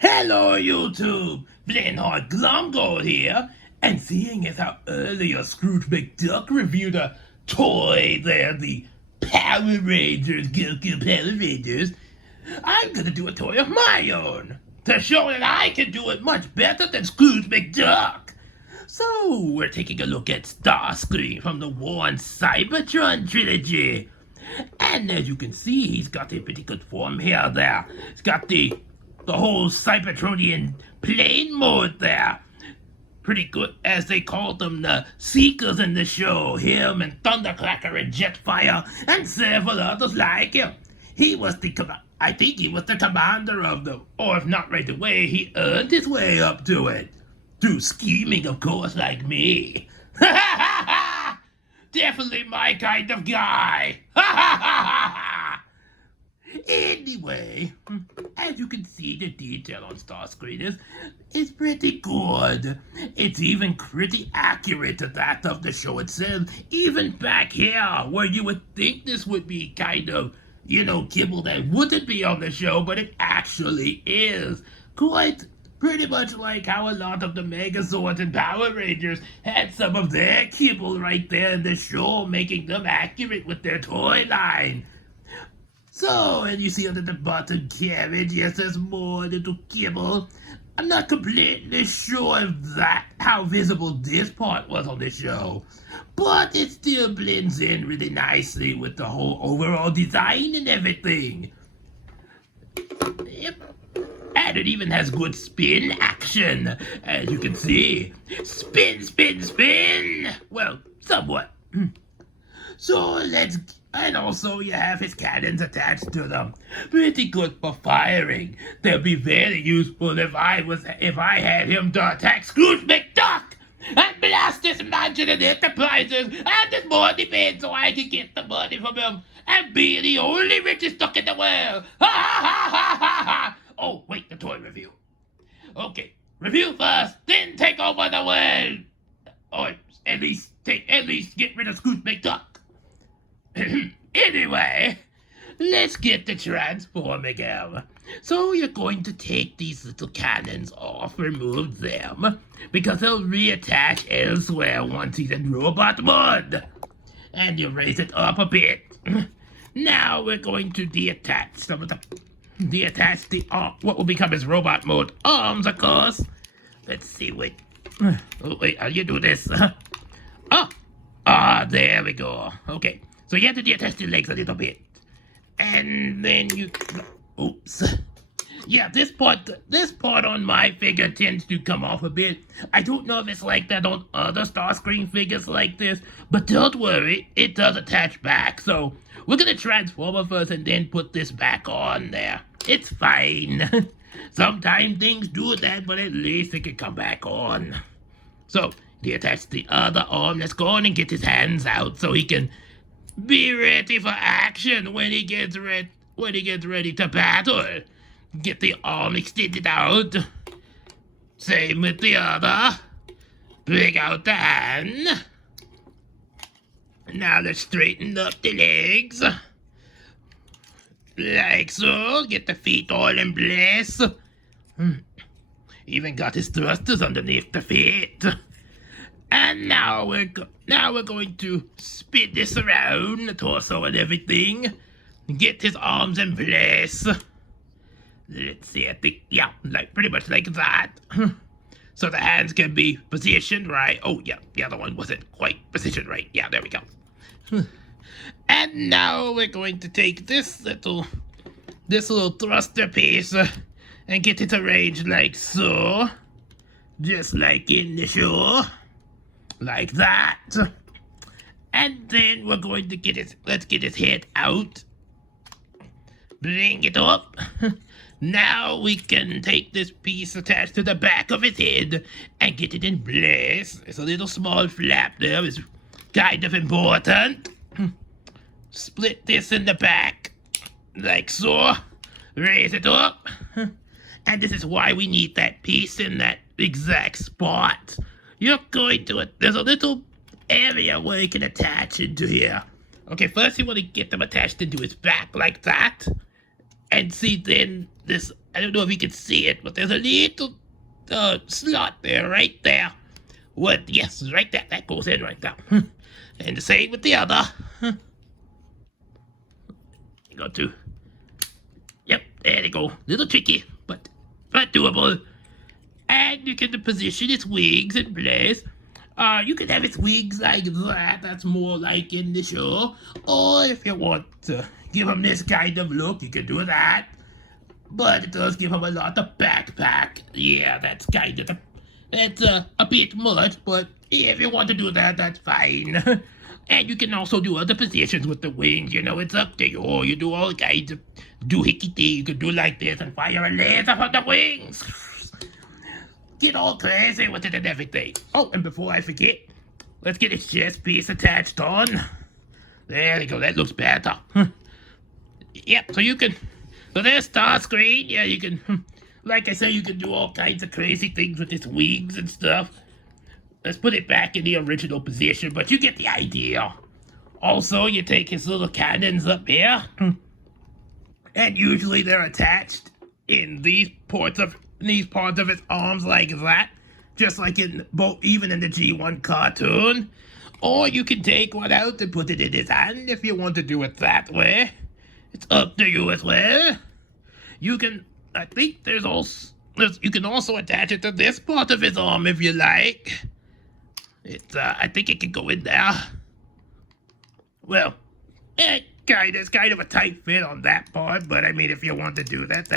Hello YouTube, Blenhard Glomgold here, and seeing as how earlier Scrooge McDuck reviewed a toy there, the Power Rangers, Go Power Rangers, I'm gonna do a toy of my own, to show that I can do it much better than Scrooge McDuck. So, we're taking a look at Starscream from the War on Cybertron trilogy. And as you can see, he's got a pretty good form here there. He's got the whole Cybertronian plane mode there. Pretty good, as they called them, the Seekers in the show. Him and Thundercracker and Jetfire and several others like him. He was I think he was the commander of them. Or if not right away, he earned his way up to it. Through scheming, of course, like me. Definitely my kind of guy. Anyway, as you can see, the detail on Starscream is pretty good. It's even pretty accurate to that of the show itself. Even back here, where you would think this would be kind of, kibble that wouldn't be on the show, but it actually is. Quite pretty much like how a lot of the Megazords and Power Rangers had some of their kibble right there in the show, making them accurate with their toy line. So, and you see under the bottom carriage, yes, there's more little kibble. I'm not completely sure of how visible this part was on the show, but it still blends in really nicely with the whole overall design and everything. Yep. And it even has good spin action, as you can see. Spin, spin, spin! Well, somewhat. So and also you have his cannons attached to them. Pretty good for firing. They'll be very useful if I had him to attack Scrooge McDuck and blast his imaginary enterprises and his money bin so I can get the money from him and be the only richest duck in the world. Ha ha ha ha ha! Oh, wait, the toy review. Okay, review first, then take over the world. Or at least get rid of Scrooge McDuck. Anyway, let's get the transforming him. So you're going to take these little cannons off, remove them, because they'll reattach elsewhere once he's in robot mode. And you raise it up a bit. Now we're going to detach what will become his robot mode arms, of course. Let's see, wait. Oh, wait, how do you do this? There we go. Okay. So you have to detach the legs a little bit. And then oops. Yeah, this part on my figure tends to come off a bit. I don't know if it's like that on other Starscream figures like this, but don't worry, it does attach back. So we're gonna transform it first and then put this back on there. It's fine. Sometimes things do that, but at least it can come back on. So detach the other arm. Let's go on and get his hands out so he can be ready for action when he gets ready to battle. Get the arm extended out. Same with the other. Bring out the hand. Now let's straighten up the legs. Like so. Get the feet all in place. Even got his thrusters underneath the feet. And now we're going to spin this around, the torso and everything. Get his arms in place. Let's see, I think, yeah, pretty much like that. So the hands can be positioned right. Oh, yeah, the other one wasn't quite positioned right. Yeah, there we go. And now we're going to take this little thruster piece and get it arranged like so. Just like in the show. Like that. And then we're going to let's get his head out. Bring it up. Now we can take this piece attached to the back of his head and get it in place. It's a little small flap there. It's kind of important. Split this in the back. Like so. Raise it up. And this is why we need that piece in that exact spot. There's a little area where you can attach into here. Okay, first you want to get them attached into his back like that. And see, then this I don't know if you can see it, but there's a little slot there, right there. What? Yes, right there. That goes in right there. And the same with the other. You go to. Yep, there you go. Little tricky, but doable. And you can position its wings in place. You can have its wings like that. That's more like in the show. Or if you want to give him this kind of look, you can do that. But it does give him a lot of backpack. Yeah, that's kind of that's a bit much. But if you want to do that, that's fine. And you can also do other positions with the wings. You know, it's up to you. You do all kinds of doohickey things. You can do like this and fire a laser from the wings. Get all crazy with it and everything. Oh, and before I forget, let's get its chest piece attached on. There we go. That looks better. Yep, so you can... So there's Starscream. Yeah, you can... Like I said, you can do all kinds of crazy things with its wings and stuff. Let's put it back in the original position, but you get the idea. Also, you take his little cannons up here. And usually they're attached in these parts of his arms like that. Just like even in the G1 cartoon. Or you can take one out and put it in his hand if you want to do it that way. It's up to you as well. You can, I think you can also attach it to this part of his arm if you like. I think it can go in there. Well, it's kind of a tight fit on that part, but I mean, if you want to do that,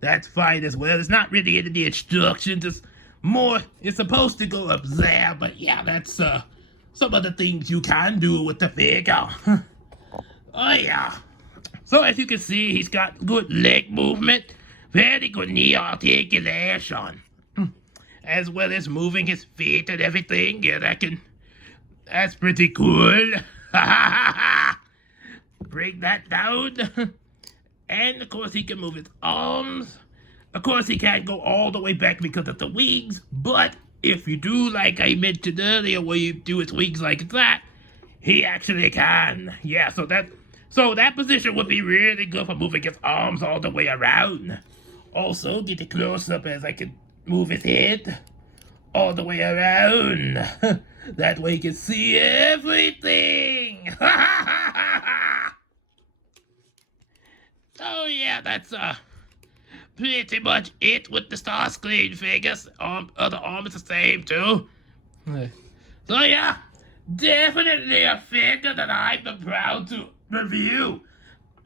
that's fine as well. It's not really in the instructions. It's supposed to go up there, but yeah, that's some of the things you can do with the figure. Oh yeah. So as you can see, he's got good leg movement, very good knee articulation, as well as moving his feet and everything. Yeah, that's pretty cool. Bring that down. And of course he can move his arms. Of course he can't go all the way back because of the wings, but if you do like I mentioned earlier, where you do his wings like that, he actually can. Yeah, so that position would be really good for moving his arms all the way around. Also, get a close-up as I can move his head all the way around. That way you can see everything. Oh yeah, that's pretty much it with the Starscream figures. Other arm is the same too. So yeah, definitely a figure that I'm proud to review.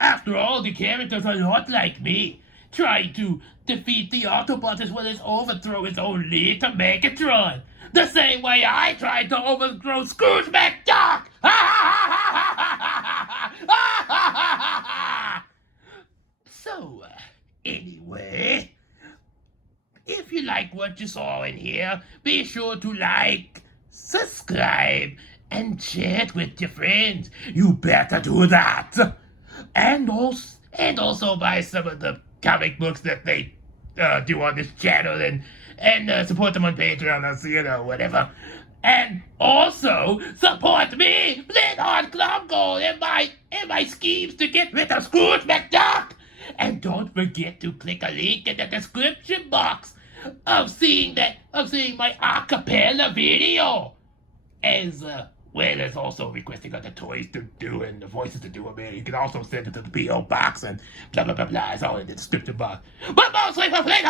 After all, the character's a lot like me, trying to defeat the Autobots as well as overthrow his own little Megatron. The same way I tried to overthrow Scrooge McDuck! So, anyway, if you like what you saw in here, be sure to like, subscribe, and share it with your friends. You better do that. And also buy some of the comic books that they do on this channel and support them on Patreon or, you know, whatever. And also support me, Lord Glomgold, in my schemes to get rid of Scrooge McDuck. And don't forget to click a link in the description box of seeing my acapella video, as well as also requesting other toys to do and the voices to do them. You can also send it to the P.O. box and blah blah blah blah. It's all in the description box. But mostly for Flint